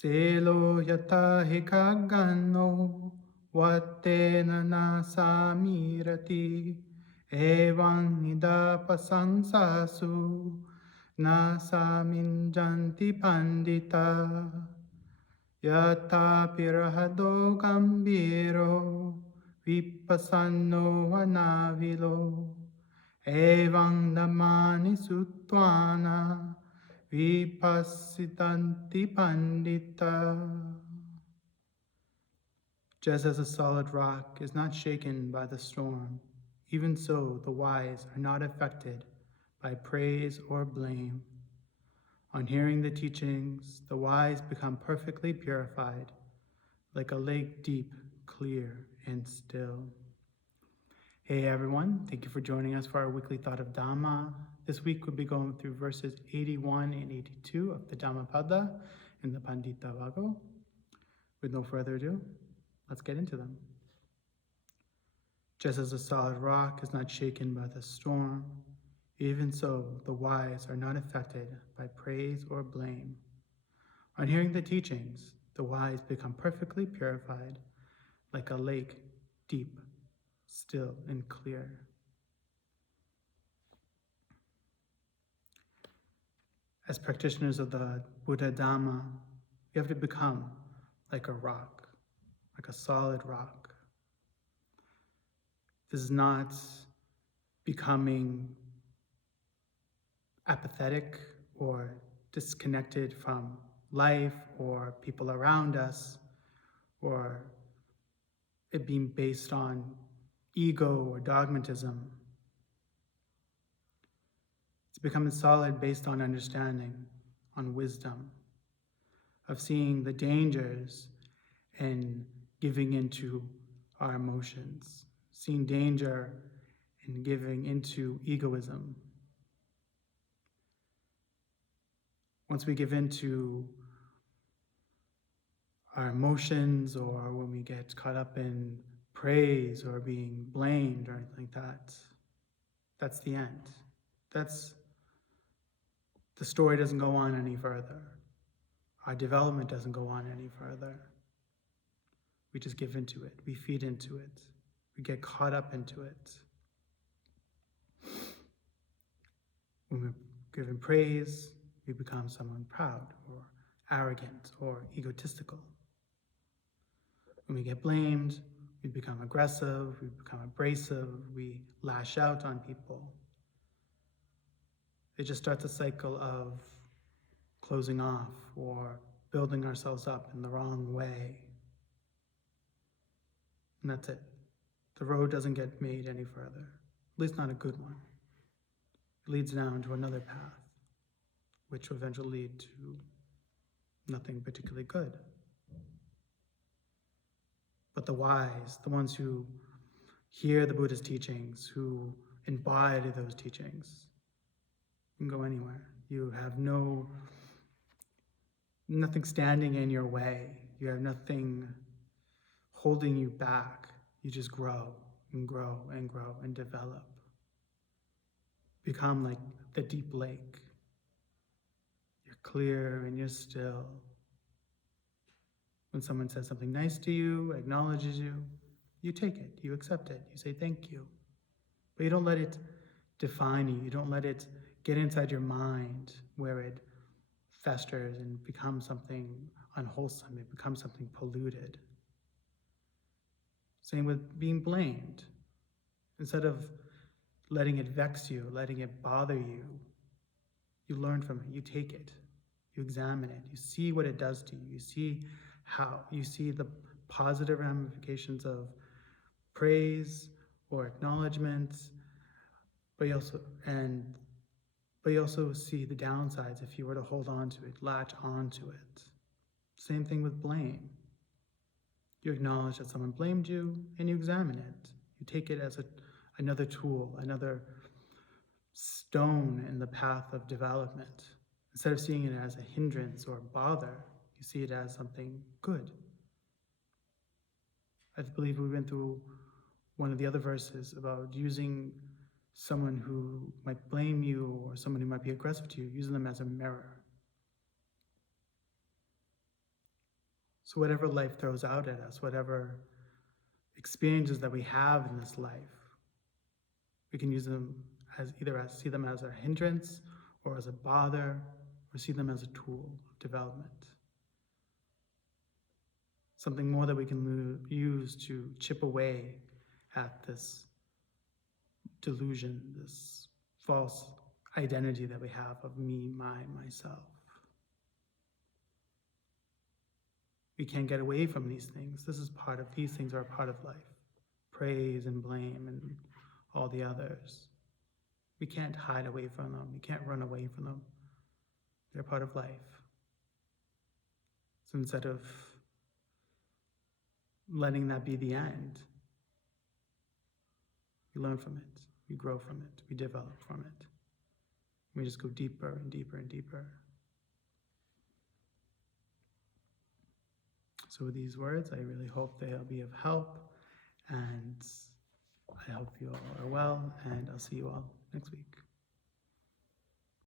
Selo yathā ekaghano, vātena na samīrati, Evaṃ nindāpasaṃsāsu, na samiñjanti paṇḍitā. Yathāpi rahado gambhīro, vippasanno anāvilo, Evaṃ dhammāni sutvāna, vippasīdanti paṇḍitā. Just as a solid rock is not shaken by the storm, even so the wise are not affected by praise or blame. On hearing the teachings, the wise become perfectly purified, like a lake deep, clear, and still. Hey everyone, thank you for joining us for our weekly thought of Dhamma. This week we'll be going through verses 81 and 82 of the Dhammapada in the paṇḍitā Vago. With no further ado, let's get into them. Just as a solid rock is not shaken by the storm, even so the wise are not affected by praise or blame. On hearing the teachings, the wise become perfectly purified, like a lake, deep, still, and clear. As practitioners of the Buddha Dhamma, you have to become like a rock, like a solid rock. This is not becoming apathetic or disconnected from life or people around us, or it being based on ego or dogmatism. It's becoming solid based on understanding, on wisdom, of seeing the dangers and giving into our emotions, seeing danger and giving into egoism. Once we give into our emotions, or when we get caught up in praise or being blamed or anything like that, that's the end. The story doesn't go on any further. Our development doesn't go on any further. We just give into it. We feed into it. We get caught up into it. When we're given praise, we become someone proud or arrogant or egotistical. When we get blamed, we become aggressive, we become abrasive, we lash out on people. It just starts a cycle of closing off or building ourselves up in the wrong way. And that's it. The road doesn't get made any further, at least not a good one. It leads down to another path, which will eventually lead to nothing particularly good. But the wise, the ones who hear the Buddha's teachings, who embody those teachings, you can go anywhere. You have nothing standing in your way. You have nothing holding you back. You just grow and grow and grow and develop. Become like the deep lake. You're clear and you're still. When someone says something nice to you, acknowledges you, you take it, you accept it, you say thank you. But you don't let it define you. You don't let it get inside your mind where it festers and becomes something unwholesome. It becomes something polluted. Same with being blamed. Instead of letting it vex you, letting it bother you, you learn from it, you take it, you examine it, you see what it does to you, you see the positive ramifications of praise or acknowledgement, but you also see the downsides if you were to hold on to it, latch on to it. Same thing with blame. You acknowledge that someone blamed you and you examine it. You take it as another tool, another stone in the path of development. Instead of seeing it as a hindrance or bother, you see it as something good. I believe we went through one of the other verses about using someone who might blame you or someone who might be aggressive to you, using them as a mirror. So whatever life throws out at us, whatever experiences that we have in this life, we can use them as see them as a hindrance or as a bother, or see them as a tool of development. Something more that we can use to chip away at this delusion, this false identity that we have of me, myself. We can't get away from these things. These things are a part of life. Praise and blame and all the others. We can't hide away from them. We can't run away from them. They're part of life. So instead of letting that be the end, we learn from it. We grow from it. We develop from it. We just go deeper and deeper and deeper. So with these words, I really hope they'll be of help, and I hope you all are well, and I'll see you all next week.